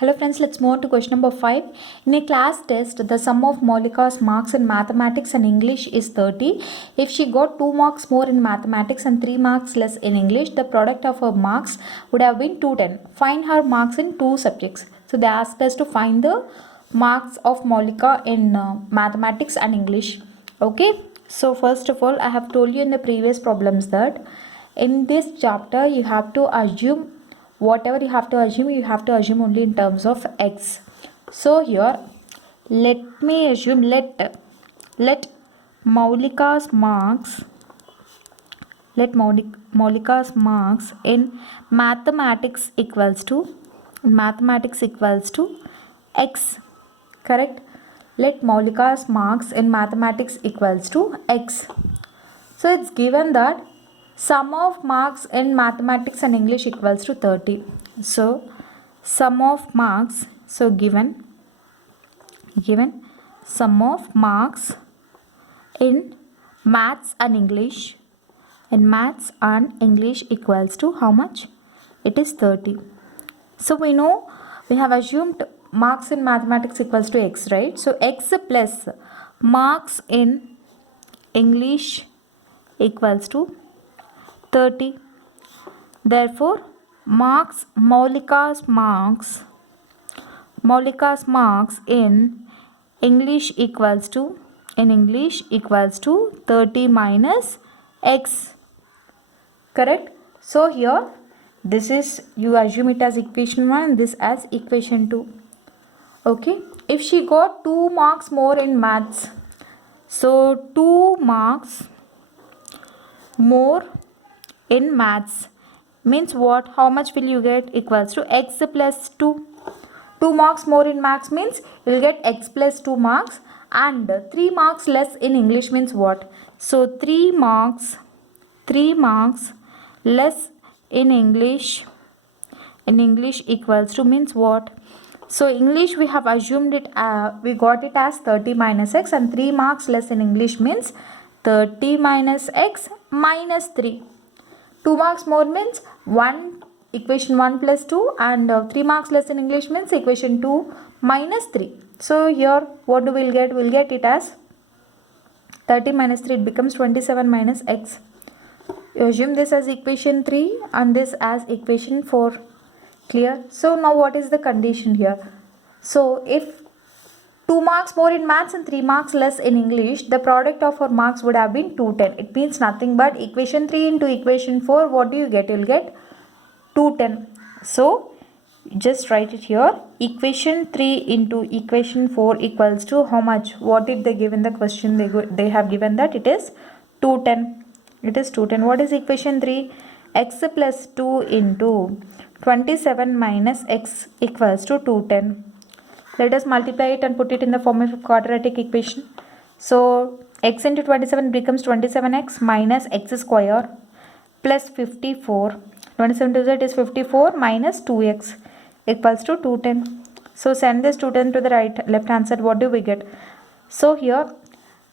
Hello friends, let's move on to question number 5. In a class test, the sum of Molika's marks in mathematics and English is 30. If she got 2 marks more in mathematics and 3 marks less in English, the product of her marks would have been 210. Find her marks in 2 subjects. So they asked us to find the marks of Molika in mathematics and English. Okay, so first of all, I have told you in the previous problems that in this chapter you have to assume whatever you have to assume only in terms of x. So here let me assume let Maulika's marks Maulika's marks in mathematics equals to x. Correct? Let Maulika's marks in mathematics equals to x. So it's given that sum of marks in mathematics and English equals to 30. So sum of marks, so given sum of marks in maths and English equals to how much? It is 30. So we know we have assumed marks in mathematics equals to x, right? So x plus marks in English equals to 30. Therefore, Maulika's marks in English equals to 30 minus x. Correct? So here this is, you assume it as equation 1 and this as equation 2. Okay. If she got 2 marks more in maths, so 2 marks more in maths means what? How much will you get? Equals to x plus 2. 2 marks more in maths means you will get x plus 2 marks, and 3 marks less in English means what? So 3 marks less in English equals to means what? So English we have assumed it, we got it as 30 minus x, and 3 marks less in English means 30 minus x minus 3. 2 marks more means equation 1 plus 2, and 3 marks less in English means equation 2 minus 3. So here what do we'll get? We'll get it as 30 minus 3, it becomes 27 minus x. You assume this as equation 3 and this as equation 4. Clear? So now what is the condition here? So if 2 marks more in maths and 3 marks less in English, the product of our marks would have been 210. It means nothing but equation 3 into equation 4. What do you get? You'll get 210. So just write it here. Equation 3 into equation 4 equals to how much? What did they give in the question? They have given that it is 210. It is 210. What is equation 3? X plus 2 into 27 minus x equals to 210. Let us multiply it and put it in the form of a quadratic equation. So x into 27 becomes 27x minus x square plus 54. 27 to z is 54 minus 2x equals to 210. So send this 210 to the left hand side. What do we get? So here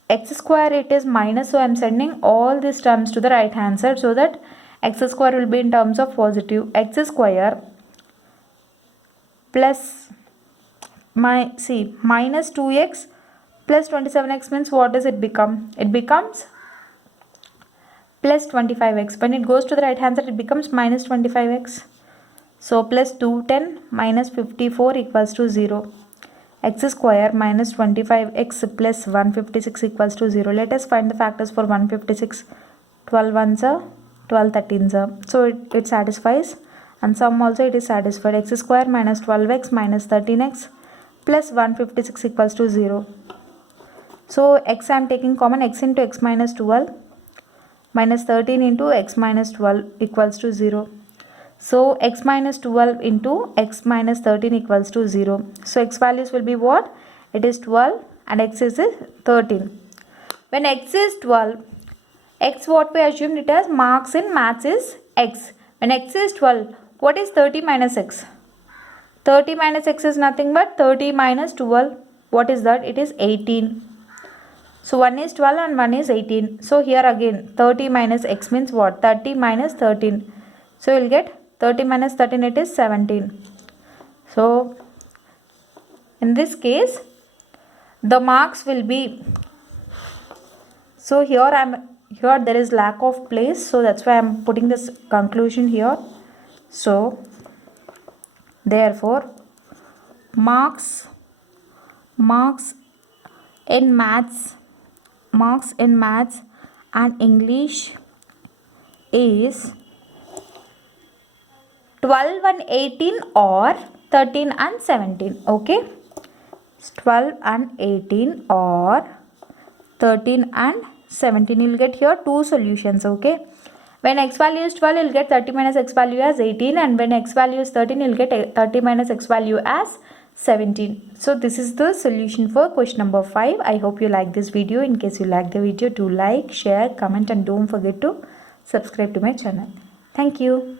x square it is minus, so I am sending all these terms to the right hand side so that x square will be in terms of positive. X square plus minus 2x plus 27x means what does it become? It becomes plus 25x. When it goes to the right hand side, it becomes minus 25x. So plus 210 minus 54 equals to 0. X square minus 25x plus 156 equals to 0. Let us find the factors for 156. 12 ones are 12 13s are. So it satisfies, and sum also it is satisfied. X square minus 12x minus 13x plus 156 equals to 0. So x I am taking common. X into x minus 12 minus 13 into x minus 12 equals to 0. So x minus 12 into x minus 13 equals to 0. So x values will be what? It is 12 and x is 13. When x is 12, x what we assumed it as marks in maths is x. When x is 12, what is 30 minus x? 30 minus x is nothing but 30 minus 12. What is that? It is 18. So 1 is 12 and 1 is 18. So here again 30 minus x means what? 30 minus 13. So you will get 30 minus 13, it is 17. So In this case, the marks will be, so here there is lack of place, so that's why I'm putting this conclusion here. So therefore marks in maths and English is 12 and 18 or 13 and 17. Okay, 12 and 18 or 13 and 17. You'll get here two solutions. Okay, when x value is 12, you'll get 30 minus x value as 18, and when x value is 13, you'll get 30 minus x value as 17. So this is the solution for question number 5. I hope you like this video. In case you like the video, do like, share, comment, and don't forget to subscribe to my channel. Thank you.